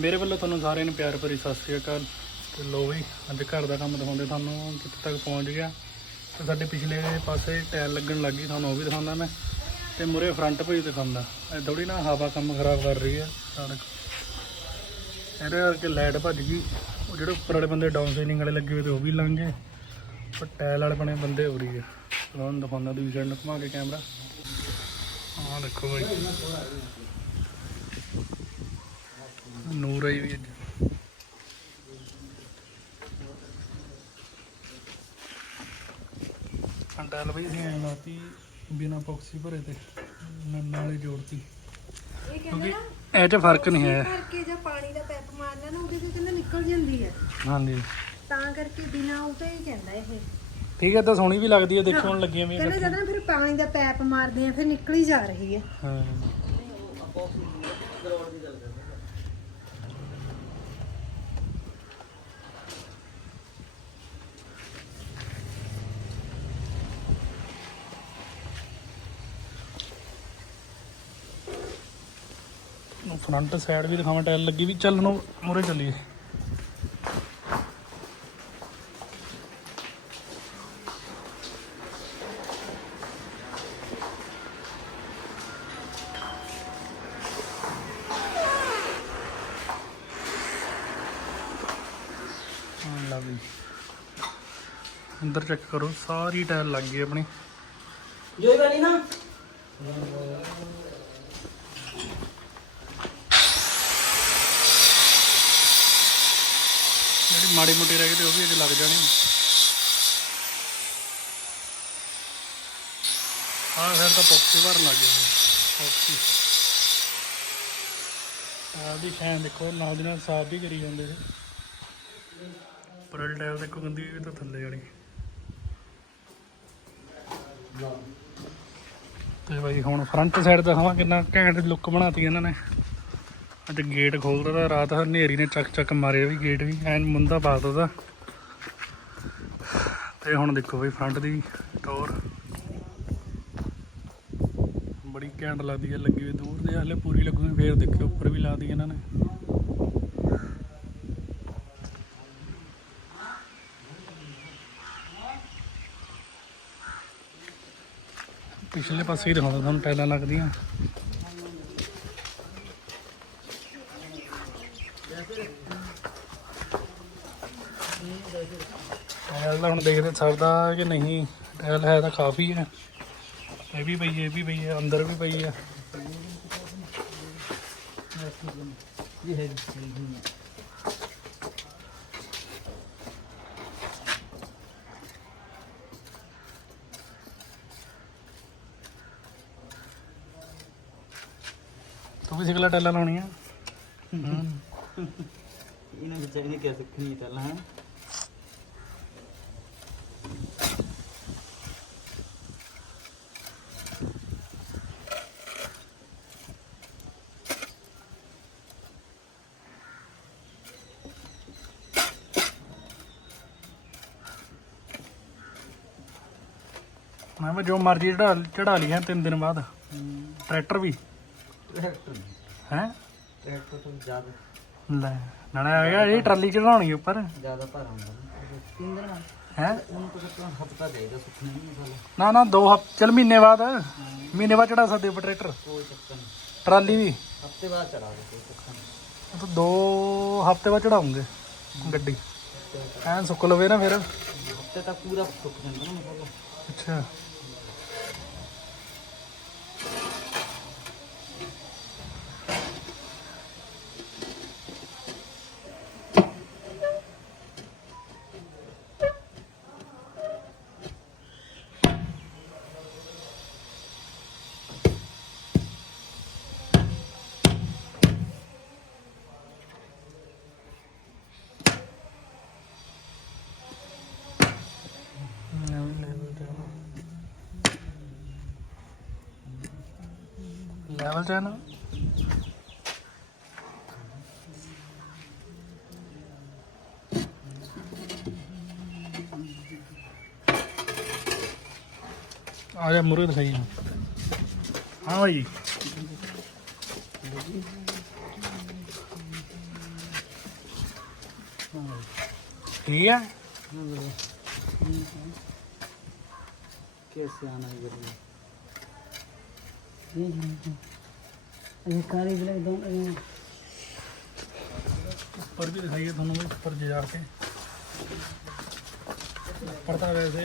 ਮੇਰੇ ਵੱਲੋਂ ਤੁਹਾਨੂੰ ਸਾਰਿਆਂ ਨੂੰ ਪਿਆਰ ਭਰੀ ਸਤਿ ਸ੍ਰੀ ਅਕਾਲ। ਤੇ ਲੋ ਵੀ, ਅੱਜ ਘਰ ਦਾ ਕੰਮ ਦਿਖਾਉਂਦੇ, ਤੁਹਾਨੂੰ ਕਿੱਥੇ ਤੱਕ ਪਹੁੰਚ ਗਿਆ। ਤੇ ਸਾਡੇ ਪਿਛਲੇ ਪਾਸੇ ਟਾਇਲ ਲੱਗਣ ਲੱਗ ਗਈ, ਤੁਹਾਨੂੰ ਉਹ ਵੀ ਦਿਖਾਉਂਦਾ ਮੈਂ। ਤੇ ਮੁਰੇ ਫਰੰਟ ਪੇਜ ਦਿਖਾਉਂਦਾ। ਇਹ ਥੋੜੀ ਨਾ ਹਵਾ ਕੰਮ ਖਰਾਬ ਕਰ ਰਹੀ ਹੈ ਸੜਕ ਇਹਦੇ ਕਰਕੇ ਲਾਈਟ ਭੱਜ ਗਈ। ਉਹ ਜਿਹੜੇ ਉੱਪਰ ਵਾਲੇ ਬੰਦੇ ਡਾਊਨ ਸੀਲਿੰਗ ਵਾਲੇ ਲੱਗੇ ਹੋਏ ਤੇ ਉਹ ਵੀ ਲੰਘ ਗਏ। ਪਰ ਟਾਇਲ ਵਾਲੇ ਬਣੇ ਬੰਦੇ ਹੋ ਰਹੀ ਹੈ ਤੁਹਾਨੂੰ ਦਿਖਾਉਂਦਾ ਦੂਜੀ ਸਾਈਡ ਨੂੰ, ਘੁਮਾ ਕੇ ਕੈਮਰਾ ਆਹ ਦੇਖੋ ਬਾਈ। ਨੂਰ ਆਈ ਵੀ ਅੱਜ ਅੰਡਾਲ ਬਈ ਸੀ ਐਂ ਲਾਤੀ ਬਿਨਾ ਪੌਕਸੀ ਭਰੇ ਤੇ ਨ- ਨਾਲ ਜੋੜਤੀ। ਇਹ ਕਹਿੰਦੇ ਕਿਉਂਕਿ ਨਾ ਇਹ 'ਚ ਫ਼ਰਕ ਨਹੀਂ ਹੈ ਕਰਕੇ ਜਾਂ ਪਾਣੀ ਦਾ ਪੈਪ ਮਾਰਨਾ ਨਾ ਉਹਦੇ ਤੇ ਕਹਿੰਦਾ ਨਿਕਲ ਜਾਂਦੀ ਹੈ। ਹਾਂਜੀ। ਤਾਂ ਕਰਕੇ ਬਿਨਾ ਉਹ ਤੇ ਹੀ ਕਹਿੰਦਾ ਇਹ। ਠੀਕ ਹੈ ਤਾਂ ਸੋਹਣੀ ਵੀ ਲੱਗਦੀ ਹੈ ਦੇਖਣ ਲੱਗੀਆਂ ਵੀ ਕਹਿੰਦਾ ਜਦੋਂ ਨਾ ਫਿਰ ਪਾਣੀ ਦਾ ਪੈਪ ਮਾਰਦੇ ਆ ਫਿਰ ਨਿਕਲ ਹੀ ਜਾ ਰਹੀ ਹੈ। ਹਾਂ ਨੂੰ ਫਰੰਟ ਸਾਈਡ ਵੀ ਦਿਖਾਵਾਂ, ਟਾਇਲ ਲੱਗੀ ਵੀ। ਚੱਲ ਨੂੰ ਮੂਰੇ ਚੱਲੀਏ। ਹਾਂ ਅੰਦਰ ਚੈੱਕ ਕਰੋ, ਸਾਰੀ ਟਾਇਲ ਲੱਗ ਗਈ ਆਪਣੀ ਜੋਈ ਵਾਲੀ ਨਾ ਜਿਹੜੀ ਮਾੜੀ ਮੋਟੀ ਰਹਿ ਗਈ ਤੇ ਉਹ ਵੀ ਅਜੇ ਲੱਗ ਜਾਣੀ ਆਹ ਫਿਰ ਤਾਂ ਪੌਕਸੀ ਭਰਨ ਲੱਗ ਗਏ ਪੌਕਸੀ ਆਹ ਵੀ ਫੈਨ ਦੇਖੋ, ਨਾਲ ਦੀ ਨਾਲ ਸਾਫ਼ ਵੀ ਕਰੀ ਜਾਂਦੇ ਸੀ ਪਰਲ ਟਾਇਲ ਦੇਖੋ ਗੰਦੀ ਵੀ ਤਾਂ ਥੱਲੇ ਵਾਲੀ ਤੇ ਬਾਈ ਹੁਣ ਫਰੰਟ ਸਾਈਡ ਦਿਖਾਵਾਂ ਕਿੰਨਾ ਘੈਂਟ ਲੁੱਕ ਬਣਾਤੀ ਇਹਨਾਂ ਨੇ। ਅੱਜ ਗੇਟ ਖੋਲਦਾ ਤਾਂ ਰਾਤ ਹਨੇਰੀ ਨੇ ਚੱਕ ਚੱਕ ਮਾਰਿਆ ਵੀ ਗੇਟ ਵੀ, ਐਨ ਮੁੰਦਾ ਪਾ ਦਿੱਤਾ ਤੇ ਹੁਣ ਦੇਖੋ ਬਈ ਫਰੰਟ ਦੀ ਟੋਰ ਬੜੀ ਘੈਂਟ ਲੱਗਦੀ ਹੈ, ਲੱਗੀ ਹੋਈ ਦੂਰ ਦੇ ਹਲੇ ਪੂਰੀ ਲੱਗੂਗੀ, ਫੇਰ ਦੇਖਿਓ, ਉੱਪਰ ਵੀ ਲਾ ਦੀ ਇਹਨਾਂ ਨੇ। ਪਿਛਲੇ ਪਾਸੇ ਹੀ ਦਿਖਾਉਂਦਾ, ਤੁਹਾਨੂੰ ਟਾਇਲਾਂ ਲੱਗਦੀਆਂ। ਟਾਇਲ ਹੁਣ ਦੇਖਦੇ ਸਰਦਾ ਕਿ ਨਹੀਂ? ਟਾਇਲ ਹੈ ਤਾਂ ਕਾਫੀ ਹੈ। ਇਹ ਵੀ ਪਈ ਹੈ, ਇਹ ਵੀ ਪਈ ਹੈ, ਅੰਦਰ ਵੀ ਪਈ ਹੈ। ਇਹ ਹੈ ਤੂੰ ਵੀ ਸਿਕਲਾ ਟਾਇਲਾਂ ਲਾਉਣੀਆਂ। ਇਹਨਾਂ ਵਿਚਾਰੇ ਨੇ ਕਿਆ ਸਿੱਖਣੀ ਚੱਲ ਹੈ? ਜੋ ਮਰਜ਼ੀ ਚੜਾ ਚੜਾ ਲਈ ਹੈ ਤਿੰਨ ਦਿਨ ਬਾਅਦ। ਟਰੈਕਟਰ ਵੀ। ਟਰੈਕਟਰ ਹੈ? ਟਰੈਕਟਰ ਤੋਂ ਜ਼ਿਆਦਾ। ਲੈ ਨਾਲੇ ਇਹ ਟਰਾਲੀ ਚੜਾਉਣੀ ਉੱਪਰ। ਜ਼ਿਆਦਾ ਭਾਰ ਹੁੰਦਾ ਤਿੰਨ ਦਿਨ ਹੈ? ਉਹਨੂੰ ਤਾਂ ਹਫਤਾ ਦੇਗਾ ਸੁੱਖਣਾ ਨਹੀਂ ਨਾ ਨਾ ਦੋ ਹਫ਼ਤੇ ਚਲ ਮਹੀਨੇ ਬਾਅਦ। ਮਹੀਨੇ ਬਾਅਦ ਚੜਾ ਸਕਦੇ ਉੱਪਰ ਟਰੈਕਟਰ। ਕੋਈ ਚੱਕਰ ਨਹੀਂ। ਟਰਾਲੀ ਵੀ। ਹਫ਼ਤੇ ਬਾਅਦ ਚੜਾ ਦੇ ਕੋਈ ਚੱਕਰ ਨਹੀਂ। ਉਹ ਤਾਂ ਦੋ ਹਫ਼ਤੇ ਬਾਅਦ ਚੜਾਉਂਗੇ ਗੱਡੀ। ਐਨ ਸੁੱਕ ਲਵੇ ਨਾ ਫਿਰ। ਹਫ਼ਤੇ ਤੱਕ ਪੂਰਾ ਸੁੱਕ ਜਾਂਦਾ ਨਾ ਮਸਾਲਾ ਅੱਛਾ। travel channel ada murid saya ay iya. Kesian aja. Mm-hmm. ਇਹ ਕਾਲੀ ਉੱਪਰ ਵੀ ਦਿਖਾਈਏ ਤੁਹਾਨੂੰ ਵੀ ਉੱਪਰ ਜਾ ਕੇ। ਉੱਪਰ ਤਾਂ ਵੈਸੇ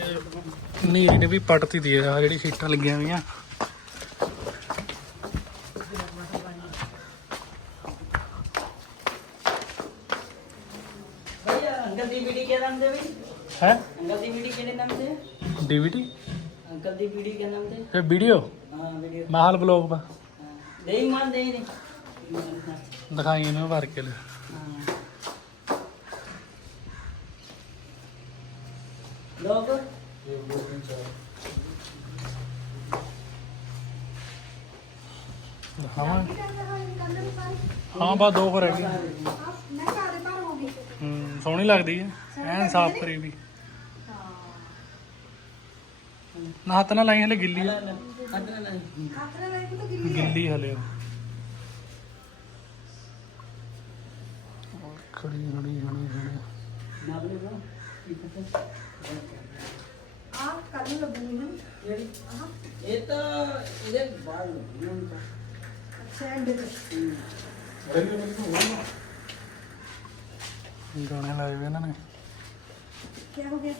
ਨੀਰੀ ਨੇ ਵੀ ਪੱਟਤੀ ਦੀ ਆ ਜਿਹੜੀ ਸ਼ੀਟਾਂ ਲੱਗੀਆਂ ਹੋਈਆਂ। ਅੰਕਲ ਦੀ ਵੀਡੀ ਕਿਹਦੇ ਨਾਮ ਤੇ ਹੈ? ਅੰਕਲ ਦੀ ਵੀਡੀ ਕਿਹਦੇ ਨਾਮ ਤੇ ਡੀਵੀਡੀ ਅੰਕਲ ਦੀ ਵੀਡੀ ਕਿਹਦੇ ਨਾਮ ਤੇ ਇਹ ਵੀਡੀਓ? ਹਾਂ ਵੀਡੀਓ। ਮਾਹਲ ਬਲੌਗ ਦਾ। ਦਹੀਂ ਮਨ ਦਹੀਂ ਦੇ। ਦਿਖਾਈ ਇਹਨੂੰ ਭਰ ਕੇ ਲੈ ਲੋਗ ਹਾਂ ਹਾਂ ਬਾ ਦੋ ਕਰ ਹੈਗੀ ਹੂੰ ਸੋਹਣੀ ਲੱਗਦੀ ਹੈ ਐਨ ਸਾਫ਼ ਕਰੀ ਵੀ। ਨਾ ਹੱਥ ਨਾ ਲਾਈ ਹਲੇ ਗਿੱਲੀ ਆ। ਗਿੱਲੀ ਹਲੇ। ਖੜੀ ਖੜੀ ਖੜੀ ਖੜੀ ਨਾਮ ਆਹ ਕੱਲ ਲੱਗਣੀ ਹੈ ਜਿਹੜੀ ਆਹ। ਇਹ ਤਾਂ ਇਹਦੇ ਬਾਹਰ ਲੱਗਣੀ ਹੈ ਅੱਛਾ ਐਂਡ ਦੇ ਗਾਣੇ ਲਾਏ ਵੇ ਇਹਨਾਂ ਨੇ? ਕੀ ਹੋ ਗਿਆ?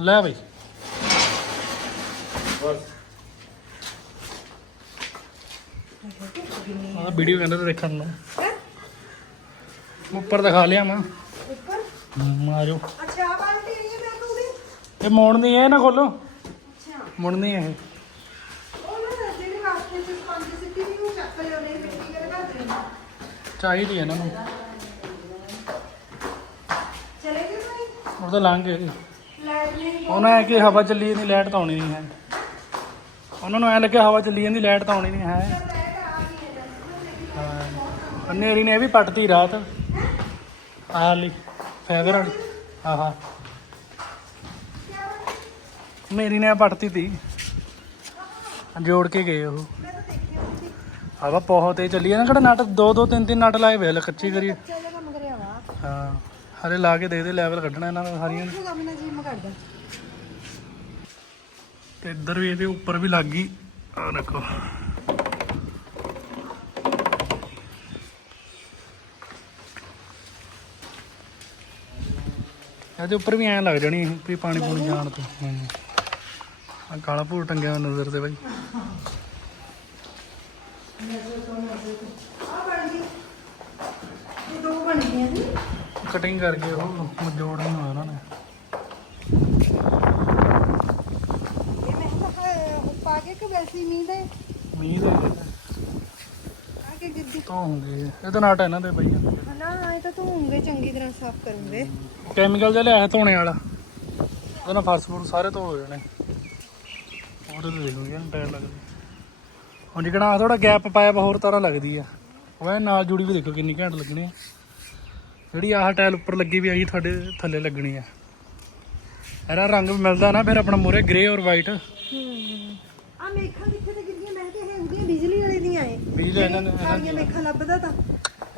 ਲੈ ਬਈ। ਆ ਵੀਡੀਓ ਕਹਿੰਦੇ ਤੇ ਦੇਖਣ ਨੂੰ। ਹੈਂ? ਉੱਪਰ ਦਿਖਾ ਲਿਆ ਮੈਂ। ਉੱਪਰ? ਆ ਜਾਓ। ਅੱਛਾ ਆ ਬਾਲਟੀ ਆਈ ਹੈ ਮੈਂ ਉਹਦੀ? ਇਹ ਮੋੜਨੀ ਹੈ ਇਹ ਨਾ ਖੋਲੋ ਅੱਛਾ। ਮੁੜਨੀ ਹੈ ਇਹ। ਉਹ ਨਾ ਜਿਹੜੇ ਵਾਸਤੇ ਚ ਪੰਜ ਸਿੱਟੀ ਵੀ ਉਹ ਚੱਕ ਲਿਓ ਨੇ ਮਿੱਟੀ ਕਰ ਘਰ ਦੇ ਚਾਹੀਦੀ ਹੈ ਇਹਨਾਂ ਨੂੰ। ਚਲੇ ਗਏ ਭਾਈ? ਉਹ ਤਾਂ ਲੰਘ ਗਏ। ਲਾਈਟ ਨਹੀਂ ਉਹਨਾਂ ਐ ਕਿ ਹਵਾ ਚੱਲੀ ਜਾਂਦੀ ਲਾਈਟ ਤਾਂ ਆਉਣੀ ਨਹੀਂ ਹੈ। ਉਹਨਾਂ ਨੂੰ ਐ ਲੱਗਿਆ ਹਵਾ ਚੱਲੀ ਜਾਂਦੀ ਲਾਈਟ ਤਾਂ ਆਉਣੀ ਨਹੀਂ ਹੈ। ਹਨੇਰੀ ਨੇ ਇਹ ਵੀ ਪੱਟਤੀ ਰਾਤ। ਆਹ ਲਈ ਫਾਈਬਰ ਵਾਲੀ ਆਹਾ। ਮੇਰੀ ਨੇ ਪੱਟਤੀ ਤੀ। ਜੋੜ ਕੇ ਗਏ ਉਹ। ਆਵਾ ਬਹੁਤ ਇਹ ਚੱਲੀ ਆ ਨਾ ਕਿਹੜਾ ਨਟ ਦੋ ਦੋ ਤਿੰਨ ਤਿੰਨ ਨਟ ਲਾਏ ਵੇ ਲੈ ਕੱਚੀ ਕਰੀ। ਹਾਂ ਹਰੇ ਲਾ ਕੇ ਦੇ ਦੇ ਲੈਵਲ ਕੱਢਣਾ ਇਹਨਾਂ ਨੇ ਸਾਰੀਆਂ ਨੇ। ਉਹ ਕੰਮ ਨਾ ਜਿਮ ਕਰਦਾ। ਤੇ ਇੱਧਰ ਵੀ ਇਹਦੇ ਉੱਪਰ ਵੀ ਲੱਗ ਗਈ। ਆ ਦੇਖੋ। ਇਹਦੇ ਉੱਪਰ ਵੀ ਐਂ ਲੱਗ ਜਾਣੀ ਇਹ ਵੀ ਪਾਣੀ ਪੂਣੀ ਜਾਣ ਤੋਂ। ਆ ਕਾਲਾ ਭੂਰ ਟੰਗਿਆ ਹੋਇਆ ਨਜ਼ਰ ਤੇ ਬਾਈ। ਕਟਿੰਗ ਕਰਕੇ ਉਹ ਜੋੜ ਨਹੀਂ ਹੋਇਆ ਉਹਨਾਂ ਨੇ ਇਹ ਮੈਂ ਤਾਂ ਹੈ, ਪਾ ਕੇ ਵੈਸੇ ਹੀ ਮੀਂਹ ਦੇ? ਮੀਂਹ ਦੇ ਆ ਕੇ ਗਿੱਦੀ ਤੋਂ ਹੁੰਦੇ ਇਹ ਤਾਂ ਨਾਟ ਇਹਨਾਂ ਦੇ ਬਈ। ਹਨਾ ਇਹ ਤਾਂ ਧੋਉਂਗੇ ਚੰਗੀ ਤਰ੍ਹਾਂ ਸਾਫ਼ ਕਰੂੰਗੇ। ਕੈਮੀਕਲ ਜਿਹਾ ਲਿਆਇਆ ਧੋਣੇ ਵਾਲਾ। ਉਹਦੇ ਨਾਲ ਫਰਸ਼ ਫੁਰਸ਼ ਸਾਰੇ ਧੋ ਹੋ ਜਾਣੇ ਉਹਦੇ ਤੇ ਦੇਖੋ ਯਾਰ ਟਾਇਰ ਲੱਗਦੀ। ਹੁਣ ਜਿਹੜਾ ਥੋੜਾ ਗੈਪ ਪਾਇਆ ਵਾ ਹੋਰ ਤਰ੍ਹਾਂ ਲੱਗਦੀ ਆ। ਉਹ ਨਾਲ ਜੁੜੀ ਵੀ ਦੇਖੋ ਕਿੰਨੀ ਘੈਂਟ ਲੱਗਣੀ ਆ। ਜਿਹੜੀ ਆਹ ਟਾਇਲ ਉੱਪਰ ਲੱਗੀ ਵੀ ਆਈ ਤੁਹਾਡੇ ਥੱਲੇ ਲੱਗਣੀ ਆ। ਇਹਦਾ ਰੰਗ ਮਿਲਦਾ ਨਾ ਫਿਰ ਆਪਣਾ ਮੂਰੇ ਗ੍ਰੇ ਔਰ ਵਾਈਟ ਹੂੰ। ਆ ਮੇਖਾਂ ਕਿੱਥੇ ਤੇ ਗਿਰੀਆਂ? ਮੈਂ ਕਿਹਾ ਇਹ ਉਹਦੀਆਂ ਬਿਜਲੀ ਵਾਲੇ ਦੀਆਂ ਏ ਬਿਜਲੀ ਇਹਨਾਂ ਨੇ ਇਹਨਾਂ ਸਾਰੀਆਂ ਮੇਖਾਂ ਲੱਭਦਾ ਤਾਂ।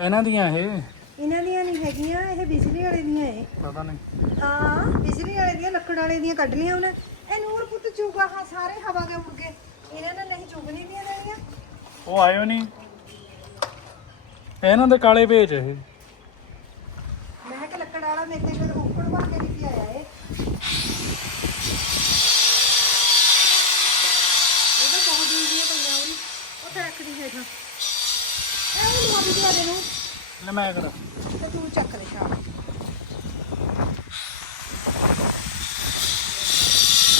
ਇਹਨਾਂ ਦੀਆਂ ਇਹ? ਇਹਨਾਂ ਦੀਆਂ ਨਹੀਂ ਹੈਗੀਆਂ ਇਹ ਬਿਜਲੀ ਵਾਲੇ ਦੀਆਂ ਏ ਪਤਾ ਨਹੀਂ। ਹਾਂ ਬਿਜਲੀ ਵਾਲੇ ਦੀਆਂ ਲੱਕੜ ਵਾਲੇ ਦੀਆਂ ਕੱਢ ਲੀਆਂ ਉਹਨੇ। ਇਹ ਨੂਰ ਪੁੱਤ ਚੂਗਾ ਹਾਂ ਸਾਰੇ ਹਵਾ ਦੇ ਉੱਡ ਗਏ। ਇਹਨਾਂ ਨੇ ਨਹੀਂ ਚੁਗਣੀ ਦੀਆਂ ਲੈਣੀਆਂ। ਉਹ ਆਇਓ ਨਹੀਂ। ਇਹਨਾਂ ਦੇ ਕਾਲੇ ਭੇਜ ਇਹ। ਮੈਂ ਕਿ ਲੱਕੜ ਵਾਲਾ ਮੇਰੇ ਤੇ ਫਿਰ ਉੱਪਰ ਭਰ ਕੇ ਆਇਆ ਏ ਉਹਦਾ ਬਹੁਤ ਦੂਰ ਦੀਆਂ ਪਈਆਂ ਉਹਦੀ ਉਹ ਤਾਂ ਰੱਖਦੀ ਹੇਠਾਂ ਇਹ ਉਹ ਲਵਾ ਵੀ ਦੇ ਨੂੰ। ਲੈ ਮੈਂ ਕਰਾਂ। ਤੇ ਤੂੰ ਚੱਕ ਲੈ ਸ਼ਾਮ।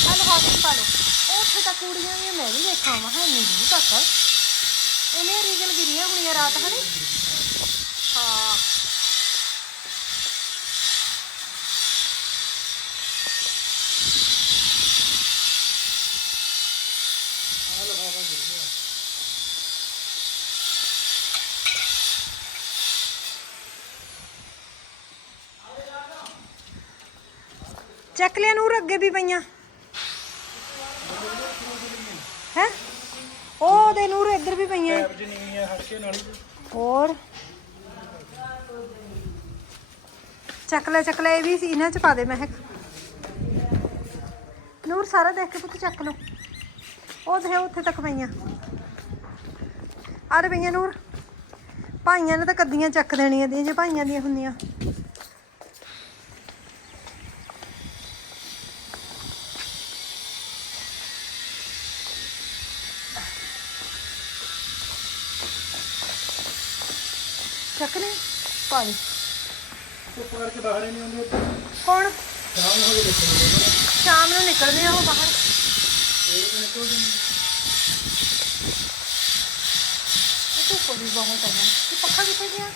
ਆ ਲਵਾ ਕੇ ਪਾ ਲਓ। ਉਹ ਉੱਥੇ ਤੱਕ ਕੁੜੀਆਂ ਵੀ ਮੈਂ ਵੀ ਦੇਖਾਂ ਮਾ ਹੈ ਨਹੀਂ ਦੂਰ ਤੱਕ। ਇਹਨੇ ਰੀਜਲ ਗਿਰੀਆਂ ਹੋਣੀਆਂ ਰਾਤ ਹਨੇ ਹਾਂ ਚੱਕ ਲਿਆ ਨੂਰ ਅੱਗੇ ਵੀ ਪਈਆਂ। ਹੈ? ਉਹ ਦੇ ਨੂਰ ਇੱਧਰ ਵੀ ਪਈਆਂ। ਹੋਰ? ਚੱਕ ਲੈ ਚੱਕ ਲੈ ਇਹ ਵੀ ਸੀ, ਇਹਨਾਂ ਚ ਪਾ ਦੇ ਮਹਿਕ ਨੂਰ ਸਾਰਾ ਦੇਖ ਕੇ ਪੁੱਤ ਚੱਕ ਲਓ। ਉਹ ਦੇ ਉੱਥੇ ਤੱਕ ਪਈਆਂ। ਆ ਰੇ ਪਈਆਂ ਨੂਰ। ਭਾਈਆਂ ਨੇ ਤਾਂ ਕੱਦੀਆਂ ਚੱਕ ਦੇਣੀਆਂ ਦੀਆਂ ਜੇ ਭਾਈਆਂ ਦੀਆਂ ਹੁੰਦੀਆਂ ਚੱਕ ਲੈ ਪਾ ਦੇ ਚੁੱਪ ਕਰਕੇ ਬਾਹਰ ਹੀ ਨਹੀਂ ਆਉਂਦੇ ਕੌਣ ਸ਼ਾਮ ਨੂੰ ਹੋ ਕੇ ਦੇਖੋ ਸ਼ਾਮ ਨੂੰ ਨਿਕਲਦੇ ਆ ਉਹ ਬਾਹਰ ਇਹ ਧੁੱਪ ਵੀ ਬਹੁਤ ਹੈ ਕਿ ਪੱਖਾ ਕਿੱਥੇ ਗਿਆ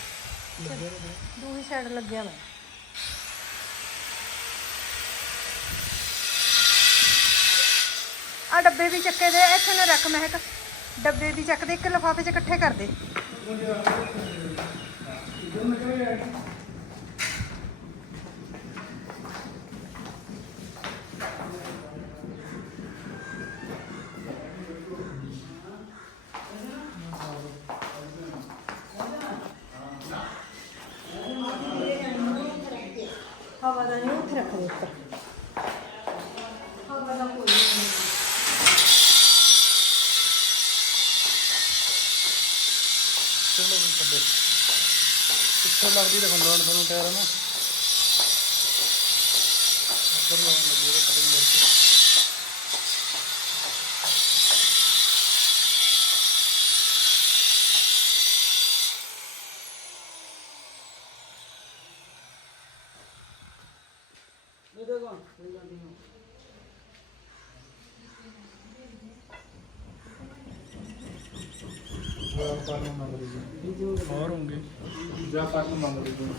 ਦੂਜੀ ਸਾਈਡ ਲੱਗਿਆ ਵਾ ਆ ਡੱਬੇ ਵੀ ਚੱਕੇ ਦੇ ਇੱਥੇ ਨਾ ਰੱਖ ਮਹਿਕ ਡੱਬੇ ਵੀ ਚੱਕ ਦੇ ਇੱਕ ਲਿਫਾਫੇ 'ਚ ਇਕੱਠੇ ਕਰ ਦੇ ਹਵਾ ਉੱਥੇ ਰੱਖ ਦੇ ਉੱਪਰ ਹਵਾ ਦਾ ਕੋਈ ਨਹੀਂ ਚਲੋ ਵੀ ਛੱਡੇ ਕਿੱਥੇ ਲੱਗਦੀ ਦਿਖਾਉਂਦਾ ਹੁਣ ਤੁਹਾਨੂੰ ਟਾਇਰ ਨਾ और होंगे व्यापार में मंग लीजिए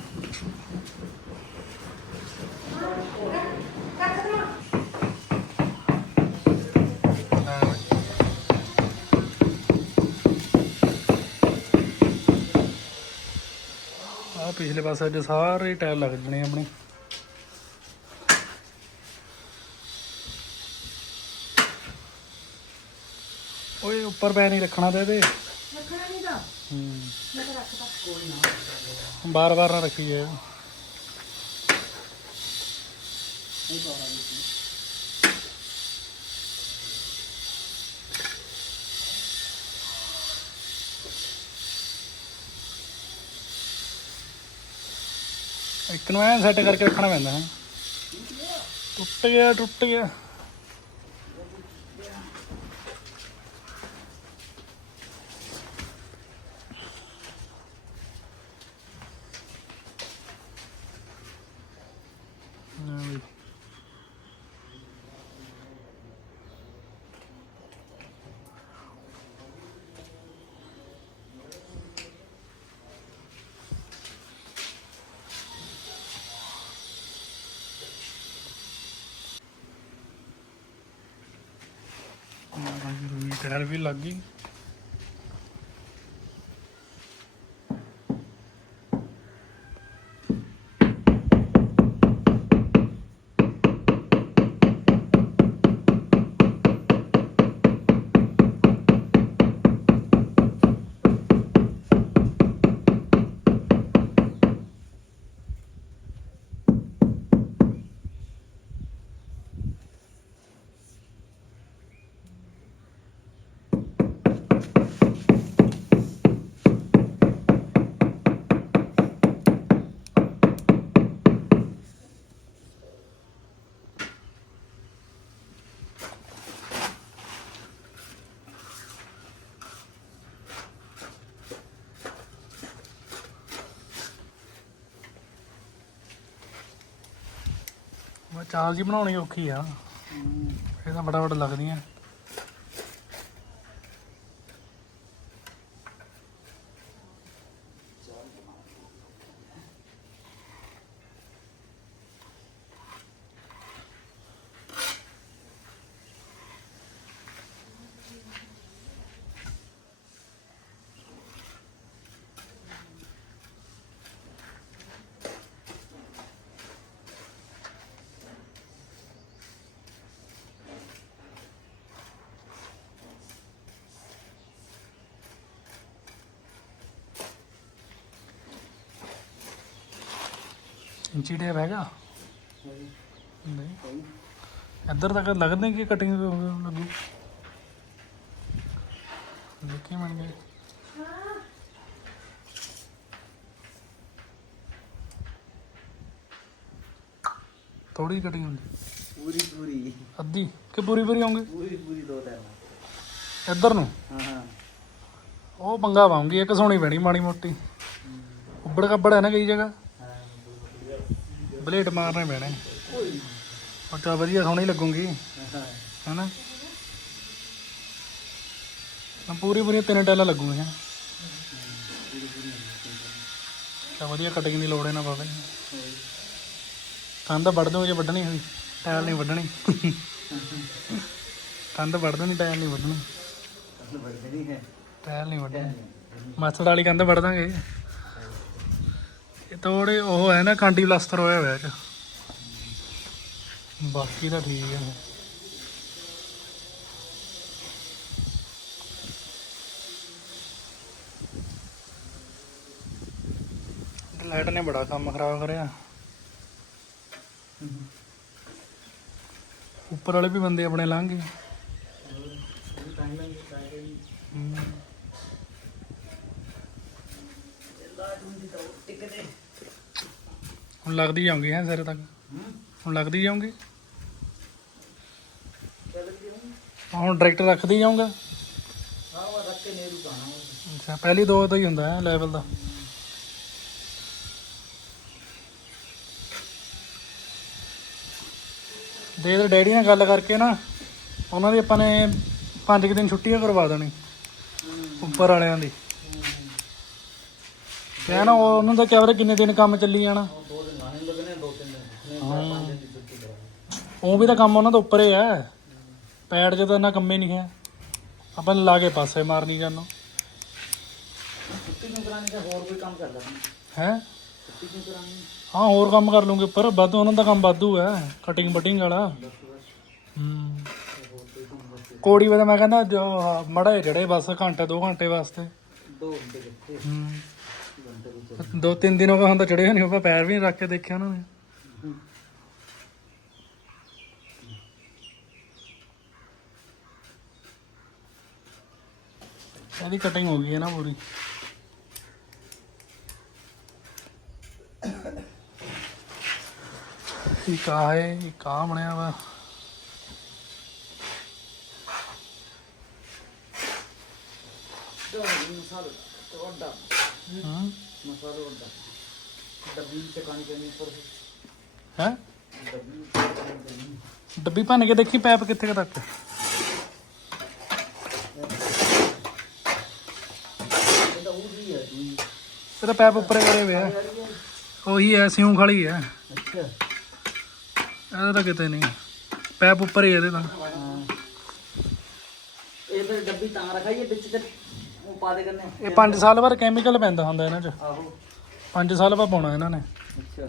ਆ ਪਿਛਲੇ ਪਾਸੇ ਦੇ ਸਾਰੇ ਟਾਇਰ ਲੱਗ ਜਣੇ ਆਪਣੇ ਓਏ ਉੱਪਰ ਪੈ ਨਹੀਂ ਰੱਖਣਾ ਤੇ ਇਹਦੇ ਰੱਖਣਾ ਨਹੀਂ ਦਾ ਹੂੰ ਮੈਂ ਤਾਂ ਰੱਖਦਾ ਬਾਰ ਬਾਰ ਨਾ ਰੱਖੀ ਜਾਏ। ਇੱਕ ਨੂੰ ਐ ਸੈੱਟ ਕਰਕੇ ਰੱਖਣਾ ਪੈਂਦਾ ਹੈ। ਟੁੱਟ ਗਿਆ ਟੁੱਟ ਗਿਆ ਨਾ ਵੀ ਰੂਈ ਵੀ ਲੱਗ ਗਈ। ਚਾਲ ਜੀ ਬਣਾਉਣੀ ਔਖੀ ਆ। ਇਹ ਤਾਂ ਫਟਾਫਟ ਲੱਗਦੀਆਂ। ਇੰਚੀ ਟੇਪ ਹੈਗਾ? ਨਹੀਂ। ਇੱਧਰ ਤੱਕ ਲੱਗਦਾ ਕਿ ਕਟਿੰਗ ਲੱਗੂ। ਦੇਖੀ ਮੰਨ ਗਏ ਥੋੜੀ ਕਟਿੰਗ ਹੁੰਦੀ। ਪੂਰੀ ਪੂਰੀ। ਅੱਧੀ ਕਿ ਪੂਰੀ ਪੂਰੀ ਆਉਂਗੀ? ਪੂਰੀ ਪੂਰੀ ਦੋ ਟਾਈਮ ਇੱਧਰ ਨੂੰ? ਹਾਂ ਹਾਂ। ਉਹ ਪੰਗਾ ਪਾਉਂਗੀ ਇੱਕ ਸੋਣੀ ਪੈਣੀ ਮਾੜੀ ਮੋਟੀ। ਉੱਬੜ ਕੱਬੜ ਹੈ ਨਾ ਕਈ ਜਗ੍ਹਾ? ਬਲੇਡ ਮਾਰਨੇ ਪੈਣੇ। ਉਹ ਤਾਂ ਵਧੀਆ ਸੋਹਣੀ ਲੱਗੂਗੀ। ਹਾਂ ਹੈਨਾ? ਨਾ ਪੂਰੀ ਪੂਰੀ ਤਿੰਨ ਟੈਲਾਂ ਲੱਗੂਗੀਆਂ। ਤਾਂ ਵਧੀਆ ਕਟਿੰਗ ਦੀ ਲੋੜ ਹੈ ਨਾ ਬਾਬਾ। ਕੰਧ ਵੱਢ ਦੋ ਜੇ ਵੱਢਣੀ ਹੋਈ ਟਾਇਲ ਨਹੀਂ ਵੱਢਣੀ। ਕੰਧ ਵੱਢ ਦੋ ਨਹੀਂ ਟਾਇਲ ਨਹੀਂ ਵੱਢਣੀ ਬੜੀ ਹੈ। ਟਾਇਲ ਨਹੀਂ ਵੱਢਣੀ। ਮਾਸੜ ਵਾਲੀ ਕੰਧ ਵੱਢ ਦਾਂਗੇ। ਇਹ ਥੋੜੇ ਉਹ ਹੈ ਨਾ, ਕਾਂਡੀ ਪਲਾਸਟਰ ਹੋਇਆ ਹੋਇਆ 'ਚ ਬਾਕੀ ਤਾਂ ਠੀਕ ਹੈ। ਲਾਈਟ ਨੇ ਬੜਾ ਕੰਮ ਖਰਾਬ ਕਰਿਆ। ਉੱਪਰ ਵਾਲੇ ਵੀ ਬੰਦੇ ਆਪਣੇ ਲੰਘ ਗਏ। ਹਮ। ਹੁਣ ਲੱਗਦੀ ਜਾਊਂਗੀ ਹੈ ਸਿਰੇ ਤੱਕ। ਹੁਣ ਲੱਗਦੀ ਜਾਊਂਗੀ। ਹੁਣ ਡਾਇਰੈਕਟ ਰੱਖਦੀ ਜਾਊਂਗਾ। ਅੱਛਾ, ਪਹਿਲੀ ਦੋ ਤੋਂ ਹੀ ਹੁੰਦਾ ਹੈ ਲੈਵਲ ਦਾ। ਦੇ ਦੇ ਡੈਡੀ ਨਾਲ ਗੱਲ ਕਰਕੇ ਨਾ, ਉਹਨਾਂ ਦੀ ਆਪਾਂ ਨੇ ਪੰਜ ਕੁ ਦਿਨ ਛੁੱਟੀਆਂ ਕਰਵਾ ਦੇਣੀ, ਉੱਪਰ ਵਾਲਿਆਂ ਦੀ। ਕਹਿਣਾ ਉਹ, ਉਹਨਾਂ ਦਾ ਕਿਹਾ ਪਤਾ ਕਿੰਨੇ ਦਿਨ ਕੰਮ ਚੱਲੀ ਜਾਣਾ ਦੋ ਦਿਨ ਲਾਣੇ ਲੱਗਣੇ ਦੋ ਤਿੰਨ ਦਿਨ ਨਹੀਂ ਪੰਜ ਦਿਨ ਦੀ ਛੁੱਟੀ ਕਰਾਂਗੇ ਉਹ ਵੀ ਤਾਂ ਕੰਮ ਉਹਨਾਂ ਦਾ ਉੱਪਰ ਹੀ ਹੈ ਪੈੜ 'ਚ ਤਾਂ ਇੰਨਾ ਕੰਮ ਨਹੀਂ ਹੈ। ਆਪਾਂ ਨੇ ਲਾ ਕੇ ਪਾਸੇ ਮਾਰਨੀ ਜਾਨੋ। ਛੁੱਟੀ ਨੂੰ ਕਰਾਣੇ ਤੇ ਹੋਰ ਕੋਈ ਕੰਮ ਕਰ ਲੈਣਾ ਹੈ? ਕਰਾਣੀ ਹੋਰ ਕੰਮ ਕਰ ਲੂੰਗੇ ਉੱਪਰ। ਵਾਧੂ ਉਹਨਾਂ ਦਾ ਕੰਮ ਵਾਧੂ ਹੈ। ਕਟਿੰਗ ਬਟਿੰਗ ਵਾਲਾ। ਹੂੰ। ਕੋੜੀ ਵੇ ਤਾਂ ਮੈਂ ਕਹਿੰਦਾ ਜੋ ਮੜਾ ਜੜੇ ਬਸ ਘੰਟੇ 2 ਘੰਟੇ ਵਾਸਤੇ। ਦੋ ਘੰਟੇ ਹੂੰ। ਤਿੰਨ ਦਿਨ ਹੋ ਗਏ ਹੁਣ ਤਾਂ ਚੜੇ ਨਹੀਂ ਆਪਾਂ ਪੈਰ ਵੀ ਰੱਖ ਕੇ ਦੇਖਿਆ ਉਹਨਾਂ ਨੇ। ਇਹਦੀ ਕਟਿੰਗ ਹੋ ਗਈ ਹੈ ਨਾ ਪੂਰੀ। ਇੱਕ ਆ ਹੈ ਇੱਕ ਆ ਬਣਿਆ ਵਾ। ਮਸਾਲਾ ਹਾਂ। ਮਸਾਲਾ ਤੋੜਾ ਡੱਬੀ ਚ ਕਾਣੀ ਕਰਨੀ ਪਰ ਹੈ? ਡੱਬੀ ਭੰਨ ਕੇ ਦੇਖੀ ਪੈਪ ਕਿੱਥੇ ਤੱਕ ਇਹ ਤਾਂ ਉਹ ਵੀ ਹੈ ਦੂਈ ਤੇਰਾ ਪੈਪ ਉੱਪਰ ਕਰੇ ਇਹ ਉਹੀ ਹੈ ਸਿਉਂ ਖਾਲੀ ਹੈ। ਅੱਛਾ। ਇਹਦਾ ਤਾਂ ਕਿਤੇ ਨਹੀਂ। ਪੈਪ ਉੱਪਰ ਹੀ ਹੈ ਇਹਦੇ ਤਾਂ। ਹਾਂ ਇਹ ਫਿਰ ਡੱਬੀ ਤਾਂ ਰਖਾਈਏ ਵਿੱਚ ਤੇ ਉਹ ਪਾ ਦੇ ਕਰਨੇ ਇਹ 5 ਸਾਲ ਬਾਅਦ ਕੈਮੀਕਲ ਪੈਂਦਾ ਹੁੰਦਾ ਇਹਨਾਂ 'ਚ। ਆਹੋ। 5 ਸਾਲ ਬਾਅਦ ਪਾਉਣਾ ਇਹਨਾਂ ਨੇ। ਅੱਛਾ।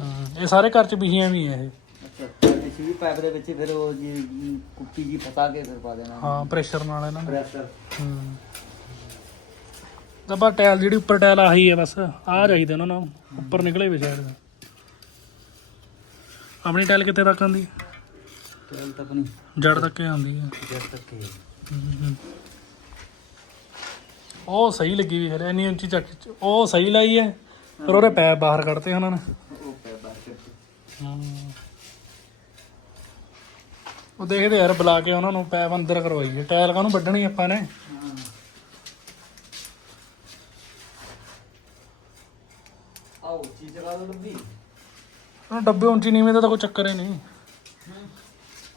ਹਮ, ਇਹ ਸਾਰੇ ਘਰ 'ਚ ਬਿਹੀਆਂ ਵੀ ਹੈ ਇਹ। ਅੱਛਾ ਇਸ ਵੀ ਪਾਈਪ ਦੇ ਵਿੱਚ ਫਿਰ ਉਹ ਜੀ ਕੁੱਪੀ ਜੀ ਫਸਾ ਕੇ ਫਿਰ ਪਾ ਦੇਣਾ। ਹਾਂ ਪ੍ਰੈਸ਼ਰ ਨਾਲ ਇਹਨਾਂ ਨੇ। ਪ੍ਰੈਸ਼ਰ ਹੂੰ। ਤਾਂ ਬਾ ਟਾਇਲ ਜਿਹੜੀ ਉੱਪਰ ਟਾਇਲ ਆਹੀ ਹੈ ਬਸ ਆ ਚਾਹੀਦਾ ਉਹਨਾਂ ਨੂੰ ਉੱਪਰ ਨਿਕਲੇ ਵੀ ਸ਼ਾਇਦ ਆਪਣੀ ਟਾਇਲ ਕਿੱਥੇ ਤੱਕ ਆਉਂਦੀ? ਤੇਲ ਤੱਕ ਨਹੀਂ। ਜੜ ਤੱਕ ਹੀ ਆਉਂਦੀ ਹੈ ਜਦ ਤੱਕ ਹੀ। ਉਹ ਸਹੀ ਲੱਗੀ ਵੀ ਹਲੇ ਇੰਨੀ ਉੱਚੀ ਚੱਕ ਉਹ ਸਹੀ ਲਾਈ ਹੈ ਪਰ ਉਹਦੇ ਪੈਪ ਬਾਹਰ ਕੱਢਤੇ ਉਹਨਾਂ ਨੇ। ਉਹ ਪੈ ਬਾਹਰ ਕਰਕੇ ਹਮ। ਉਹ ਦੇਖਦੇ ਯਾਰ ਬੁਲਾ ਕੇ ਉਹਨਾਂ ਨੂੰ ਪੈਪ ਅੰਦਰ ਕਰਵਾਈਏ। ਟਾਇਲ ਕਾਹਨੂੰ ਵੱਢਣੀ ਆਪਾਂ ਨੇ ਹਾਂ ਆਓ ਚੀਜ਼ ਲਗਾ ਦੋ ਡੱਬੀ ਉਹ ਡੱਬੇ ਉੱਚੀ ਨੀਵੇਂ ਦਾ ਤਾਂ ਕੋਈ ਚੱਕਰ ਹੀ ਨਹੀਂ।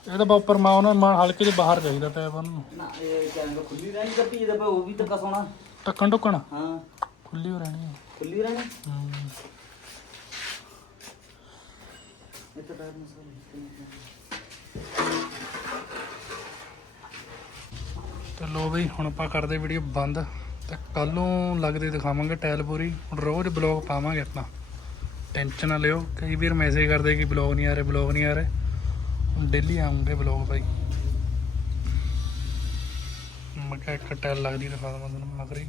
ਇਹ ਤਾਂ ਉੱਪਰ ਮਾ ਉਹਨਾਂ ਮਾ ਹਲਕੇ ਜਿਹੇ ਬਾਹਰ ਚਾਹੀਦਾ ਪੈਪ ਉਹਨਾਂ ਨੂੰ। ਇਹ ਕਹਿੰਦਾ ਖੁੱਲੀ ਰਹਿਣੀ ਡੱਬੀ ਇਹਦੇ ਪਾ ਉਹ ਵੀ ਤਾਂ ਕਸੋਣਾ ਟੱਕਣ ਟੁੱਕਣ ਹਾਂ। ਖੁੱਲੀ ਹੋ ਰਹਿਣੀ ਹੈ ਖੁੱਲੀ ਰਹਿਣੀ? ਹਮ। ਇਹ ਤਾਂ ਮਸਾਲਾ ਤੇ ਲੋ ਬਈ ਹੁਣ ਆਪਾਂ ਕਰਦੇ ਵੀਡੀਓ ਬੰਦ। ਤੇ ਕੱਲ ਨੂੰ ਲੱਗਦੇ ਦਿਖਾਵਾਂਗੇ ਟਾਇਲ ਪੂਰੀ। ਹੁਣ ਰੋਜ਼ ਬਲੌਗ ਪਾਵਾਂਗੇ ਆਪਾਂ ਟੈਨਸ਼ਨ ਨਾ ਲਿਓ। ਕਈ ਵਾਰ ਮੈਸੇਜ ਕਰਦੇ ਕਿ ਬਲੌਗ ਨਹੀਂ ਆ ਰਹੇ ਬਲੌਗ ਨਹੀਂ ਆ ਰਹੇ। ਹੁਣ ਡੇਲੀ ਆਉਂਗੇ ਬਲੌਗ ਭਾਈ ਮੈਂ ਕਿਹਾ ਇੱਕ ਟਾਇਲ ਲੱਗਦੀ ਦਿਖਾ ਦਵਾਂ ਤੁਹਾਨੂੰ ਆਖਰੀ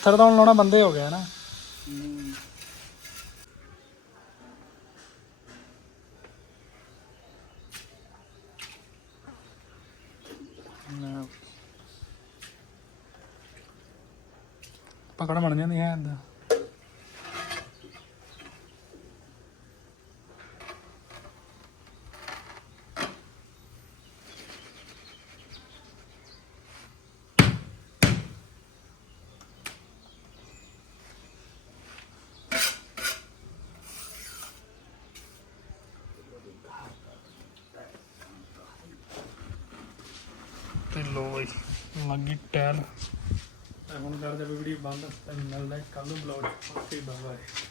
ਪੱਥਰ ਤਾਂ ਹੁਣ ਲਾਉਣਾ ਬੰਦੇ ਹੋ ਗਿਆ ਨਾ। ਪਕੜ ਬਣ ਜਾਂਦੀ ਹੈ ਇਦਾਂ ਤੇ ਲੋ ਬਈ ਲੱਗੀ ਟੈਲ